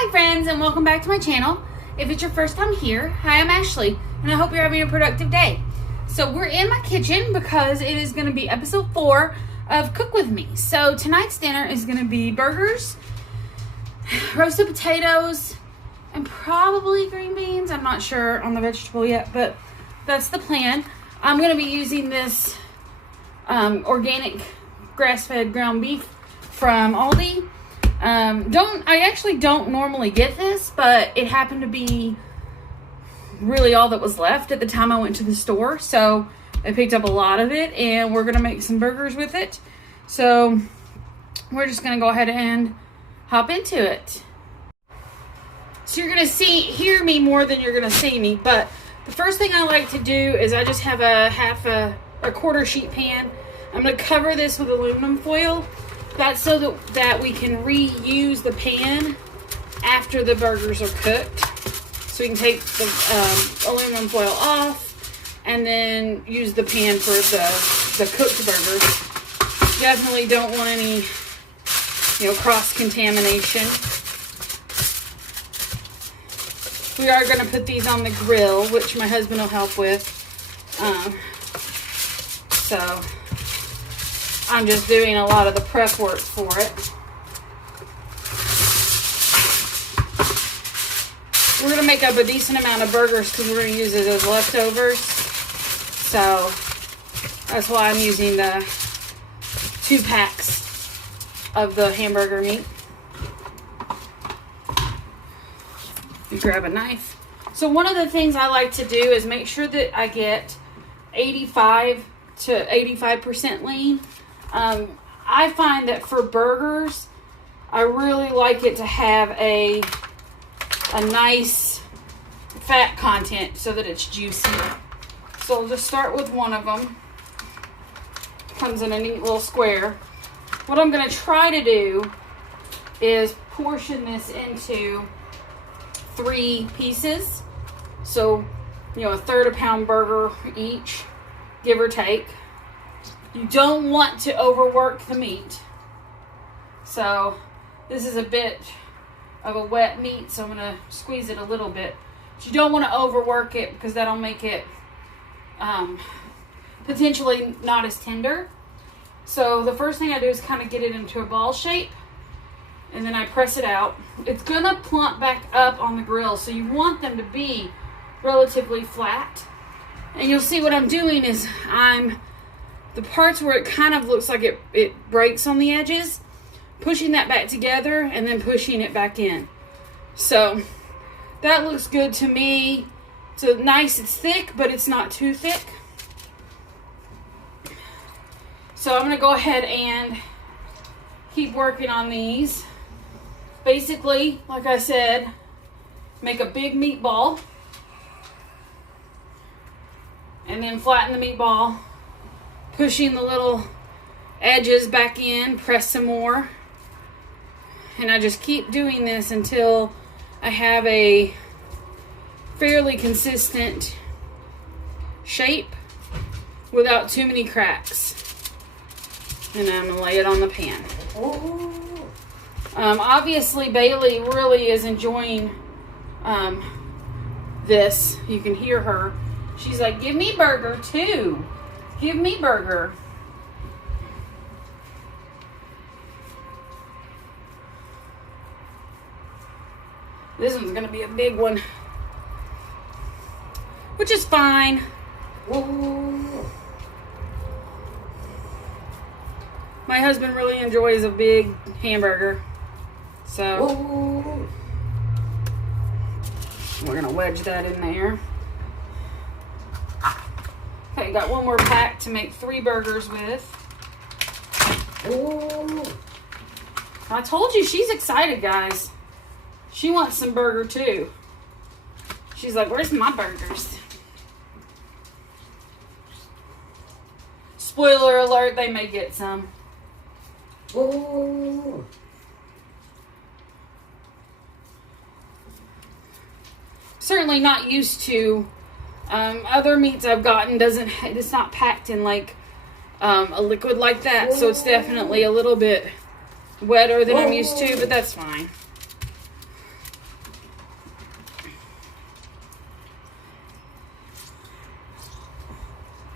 Hi friends, and welcome back to my channel. If it's your first time here, hi, I'm Ashley, and I hope you're having a productive day. So we're in my kitchen because it is going to be episode 4 of Cook With Me. So tonight's dinner is going to be burgers, roasted potatoes, and probably green beans. I'm not sure on the vegetable yet, but that's the plan. I'm going to be using this organic grass-fed ground beef from Aldi. I actually don't normally get this, but it happened to be really all that was left at the time I went to the store. So I picked up a lot of it, and we're going to make some burgers with it. So we're just going to go ahead and hop into it. So you're going to hear me more than you're going to see me, but the first thing I like to do is I just have a quarter sheet pan. I'm going to cover this with aluminum foil. That's so that we can reuse the pan after the burgers are cooked. So we can take the aluminum foil off and then use the pan for the cooked burgers. Definitely don't want any, cross-contamination. We are going to put these on the grill, which my husband will help with. So I'm just doing a lot of the prep work for it. We're going to make up a decent amount of burgers because we're going to use it as leftovers. So that's why I'm using the 2 packs of the hamburger meat. You grab a knife. So one of the things I like to do is make sure that I get 85 to 85% lean. I find that for burgers, I really like it to have a nice fat content so that it's juicy. So I'll just start with one of them. Comes in a neat little square. What I'm going to try to do is portion this into 3 pieces. So, a third a pound burger each, give or take. You don't want to overwork the meat. So this is a bit of a wet meat, so I'm going to squeeze it a little bit. But you don't want to overwork it because that'll make it potentially not as tender. So the first thing I do is kind of get it into a ball shape, and then I press it out. It's going to plump back up on the grill, so you want them to be relatively flat. And you'll see what I'm doing is the parts where it kind of looks like it breaks on the edges, pushing that back together and then pushing it back in. So that looks good to me. So nice, it's thick, but it's not too thick. So I'm going to go ahead and keep working on these. Basically, like I said, make a big meatball and then flatten the meatball, pushing the little edges back in, press some more. And I just keep doing this until I have a fairly consistent shape without too many cracks. And I'm going to lay it on the pan. Obviously, Bailey really is enjoying this. You can hear her. She's like, give me burger too. Give me burger. This one's going to be a big one, which is fine. My husband really enjoys a big hamburger, so we're going to wedge that in there. Okay, got one more pack to make 3 burgers with. I told you she's excited, guys. She wants some burger too. She's like, where's my burgers? Spoiler alert, they may get some. Certainly not used to. Other meats I've gotten it's not packed in like a liquid like that, so it's definitely a little bit wetter than I'm used to, but that's fine.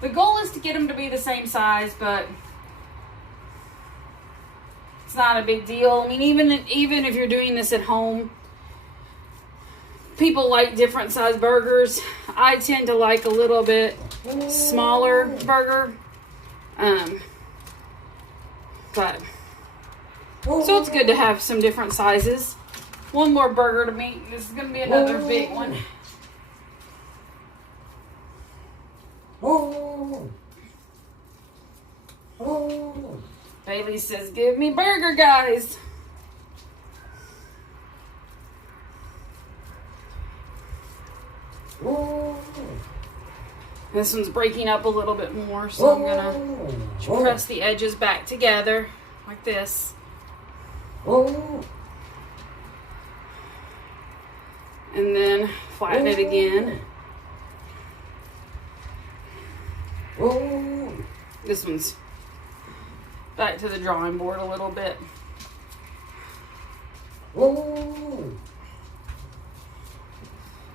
The goal is to get them to be the same size, but it's not a big deal. I mean, even if you're doing this at home, people like different size burgers. I tend to like a little bit smaller burger. But so it's good to have some different sizes. One more burger to meet. This is going to be another big one. Bailey says, "Give me burger, guys." This one's breaking up a little bit more, so I'm gonna press the edges back together like this. And then flatten it again. This one's back to the drawing board a little bit.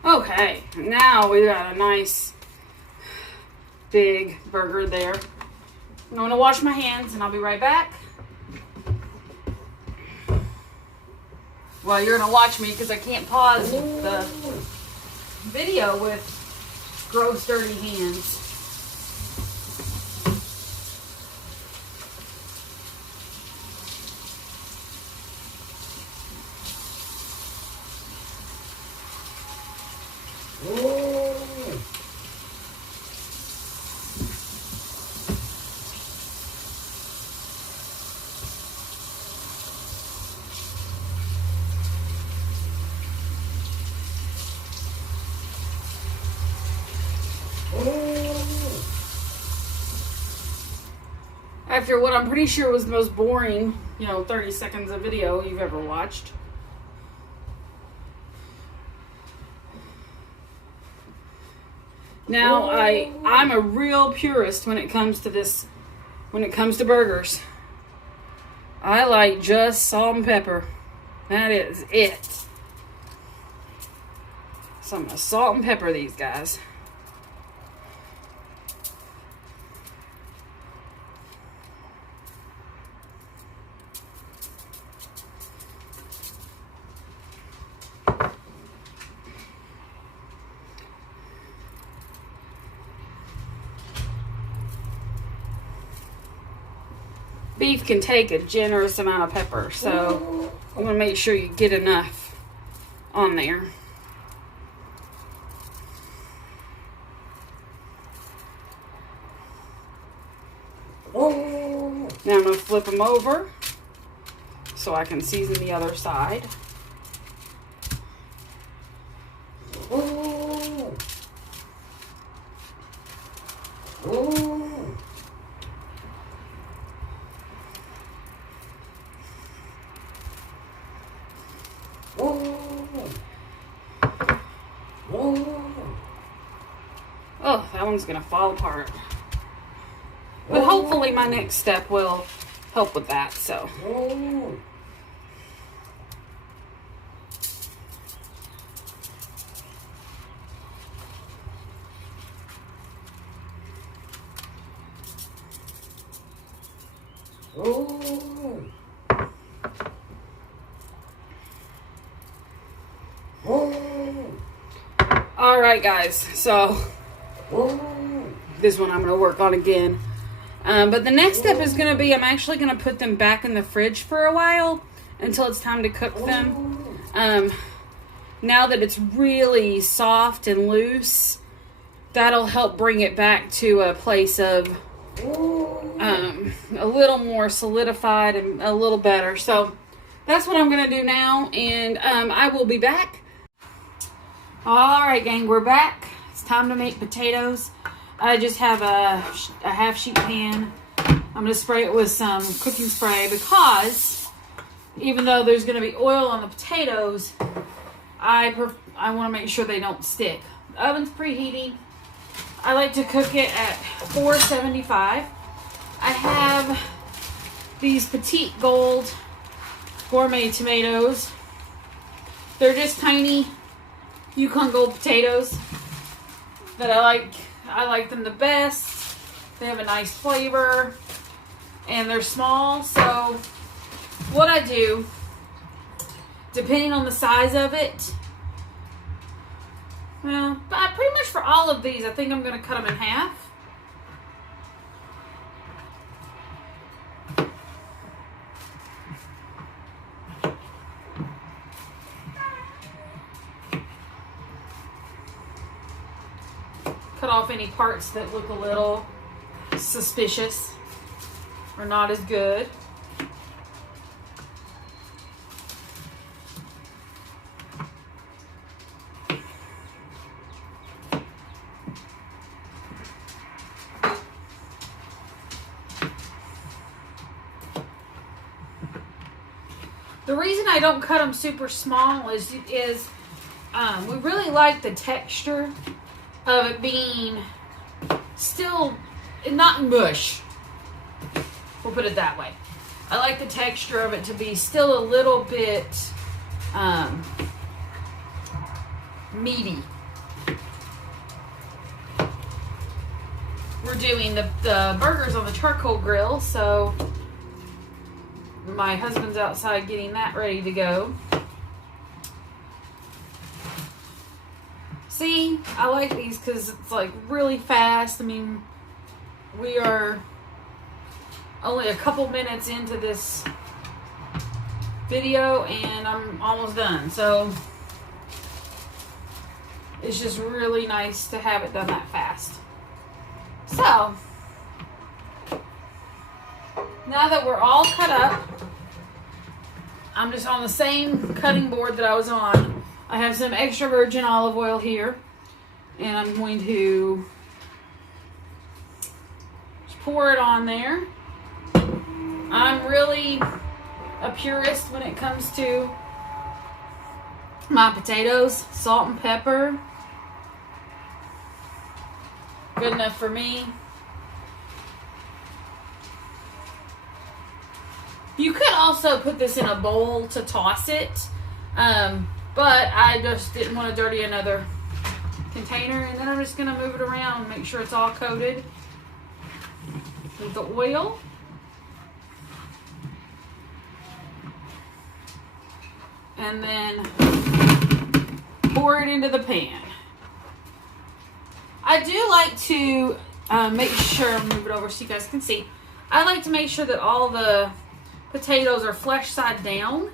Okay, now we got a nice big burger there. I'm going to wash my hands and I'll be right back. Well, you're going to watch me because I can't pause the video with gross, dirty hands. After what I'm pretty sure was the most boring, 30 seconds of video you've ever watched. Now, I'm a real purist when it comes to this, when it comes to burgers. I like just salt and pepper. That is it. So I'm going to salt and pepper these guys. Beef can take a generous amount of pepper, so I'm going to make sure you get enough on there. Now I'm going to flip them over so I can season the other side. Oh, that one's going to fall apart. But hopefully my next step will help with that, so. All right, guys, so this one I'm going to work on again. But the next step is going to be, I'm actually going to put them back in the fridge for a while until it's time to cook them. Now that it's really soft and loose, that'll help bring it back to a place of a little more solidified and a little better. So that's what I'm going to do now, and I will be back. All right, gang, we're back. It's time to make potatoes. I just have a half sheet pan. I'm going to spray it with some cooking spray because even though there's going to be oil on the potatoes, I want to make sure they don't stick. The oven's preheating. I like to cook it at 475. I have these Petite Gold gourmet tomatoes. They're just tiny Yukon Gold potatoes that I like them the best. They have a nice flavor, and they're small. So what I do, depending on the size of it, well, pretty much for all of these, I think I'm going to cut them in half. Cut off any parts that look a little suspicious or not as good. The reason I don't cut them super small is we really like the texture of it being still not mush. We'll put it that way. I like the texture of it to be still a little bit meaty. We're doing the burgers on the charcoal grill, so my husband's outside getting that ready to go. See, I like these because it's like really fast. I mean, we are only a couple minutes into this video and I'm almost done. So it's just really nice to have it done that fast. So now that we're all cut up, I'm just on the same cutting board that I was on. I have some extra virgin olive oil here, and I'm going to just pour it on there. I'm really a purist when it comes to my potatoes. Salt and pepper, good enough for me. You could also put this in a bowl to toss it, but I just didn't want to dirty another container. And then I'm just going to move it around and make sure it's all coated with the oil. And then pour it into the pan. I do like to make sure, move it over so you guys can see. I like to make sure that all the potatoes are flesh side down.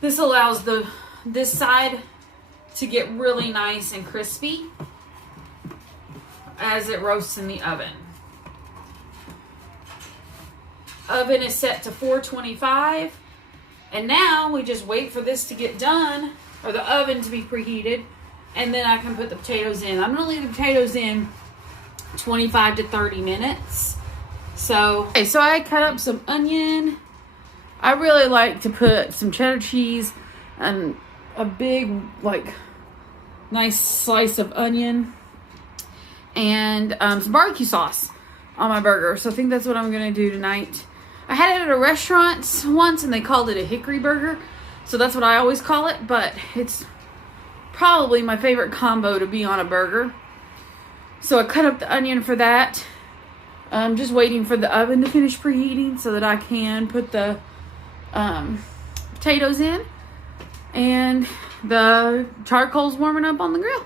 This allows this side to get really nice and crispy as it roasts in the oven. Oven is set to 425, and now we just wait for this to get done, or the oven to be preheated, and then I can put the potatoes in. I'm going to leave the potatoes in 25 to 30 minutes. So I cut up some onion. I really like to put some cheddar cheese and a big, nice slice of onion and some barbecue sauce on my burger. So I think that's what I'm going to do tonight. I had it at a restaurant once and they called it a hickory burger. So that's what I always call it, but it's probably my favorite combo to be on a burger. So I cut up the onion for that. I'm just waiting for the oven to finish preheating so that I can put the potatoes in, and the charcoal's warming up on the grill.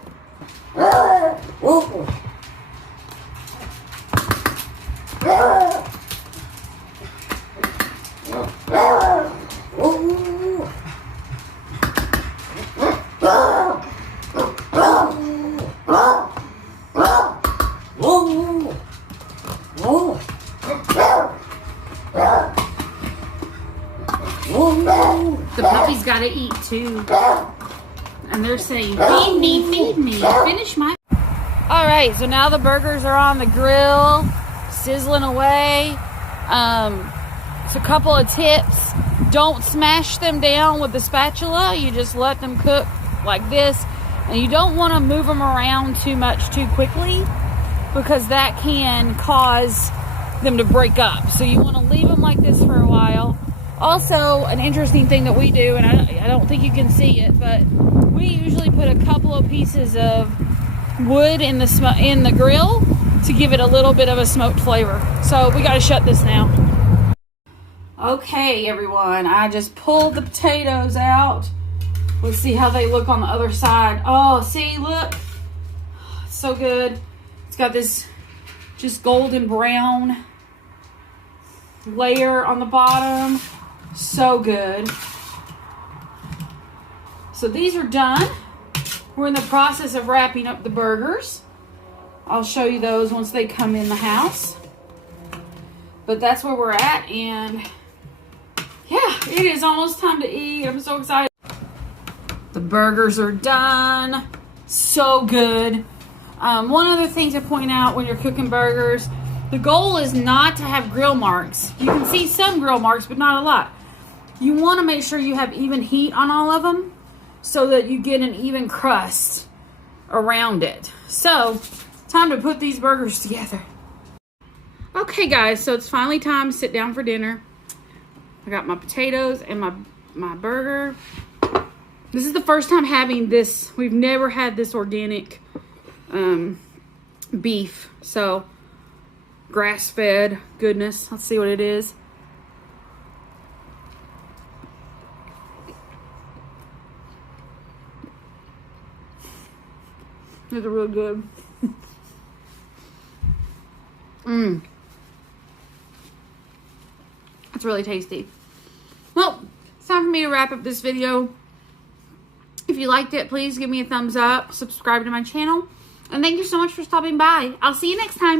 The puppy's got to eat too. And they're saying, feed me, finish my... Alright, so now the burgers are on the grill, sizzling away. So a couple of tips. Don't smash them down with the spatula. You just let them cook like this. And you don't want to move them around too much too quickly, because that can cause them to break up. So you want to leave them like this for a while. Also, an interesting thing that we do, and I don't think you can see it, but we usually put a couple of pieces of wood in the grill to give it a little bit of a smoked flavor. So we got to shut this now. Okay, everyone, I just pulled the potatoes out. Let's see how they look on the other side. Oh, see, look. It's so good. It's got this just golden brown layer on the bottom. So good. So these are done. We're in the process of wrapping up the burgers. I'll show you those once they come in the house. But that's where we're at, and yeah, it is almost time to eat. I'm so excited. The burgers are done. So good. One other thing to point out when you're cooking burgers, the goal is not to have grill marks. You can see some grill marks, but not a lot. You want to make sure you have even heat on all of them so that you get an even crust around it. So, time to put these burgers together. Okay, guys, so it's finally time to sit down for dinner. I got my potatoes and my burger. This is the first time having this. We've never had this organic beef. So, grass-fed goodness. Let's see what it is. These are real good. It's really tasty. Well, it's time for me to wrap up this video. If you liked it, please give me a thumbs up, subscribe to my channel, and thank you so much for stopping by. I'll see you next time.